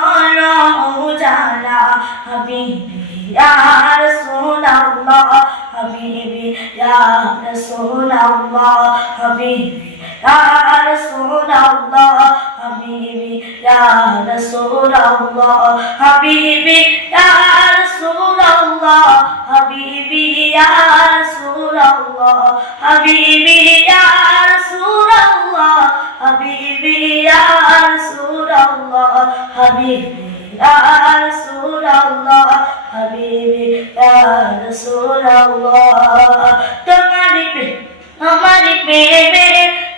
হলো উজালা হাবিবি ইয়া রাসূলুল্লাহ হাবিবি ইয়া রাসূলুল্লাহ হাবিবি ইয়া রাসূলুল্লাহ হাবিবি ইয়া রাসূলুল্লাহ হাবিবি ইয়া রাসূলুল্লাহ হাবিবি ইয়া রাসূলুল্লাহ হাবিবি ইয়া রাসূলুল্লাহ হাবিবি ইয়া রাসূলুল্লাহ হাবিবি ইয়া রাসূলুল্লাহ হাবিবি ইয়া রাসূলুল্লাহ তোমারি প্রেমে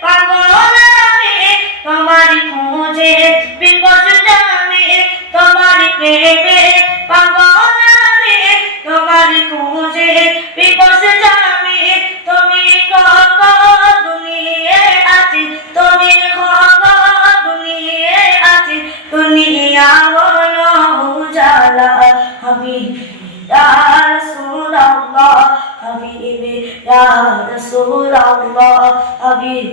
পাগল আমি তোমারি খোঁজে বিপদ জানে তোমারি প্রেমে পাগল আমি তোমারি খোঁজে বিপদ জানে তুমি কত দুনিয়ায় আছি তুমি কত দুনিয়ায় আছি দুনিয়া হলো উজালা হাবিবি ইয়া রাসূলুল্লাহ হাবিবি ইয়া রাসূলুল্লাহ হাবিবি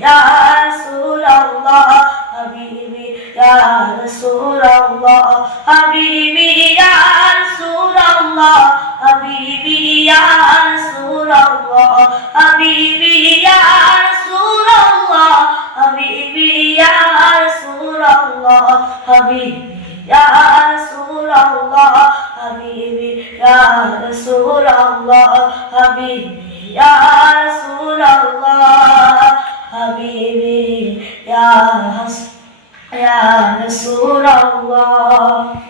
ইয়া রাসূলুল্লাহ হাবিবি ইয়া রাসূলুল্লাহ হাবিবি ইয়া রাসূলুল্লাহ হাবিবি ইয়া রাসূলুল্লাহ হাবিবি ইয়া রাসূলুল্লাহ হাবিবি ইয়া রাসূলুল্লাহ হাবিবি ইয়া রাসূলুল্লাহ হাবিবি ইয়া রাসূলুল্লাহ হাবিবি ইয়া রাসূলুল্লাহ হাবিবি ইয়া রাসূলুল্লাহ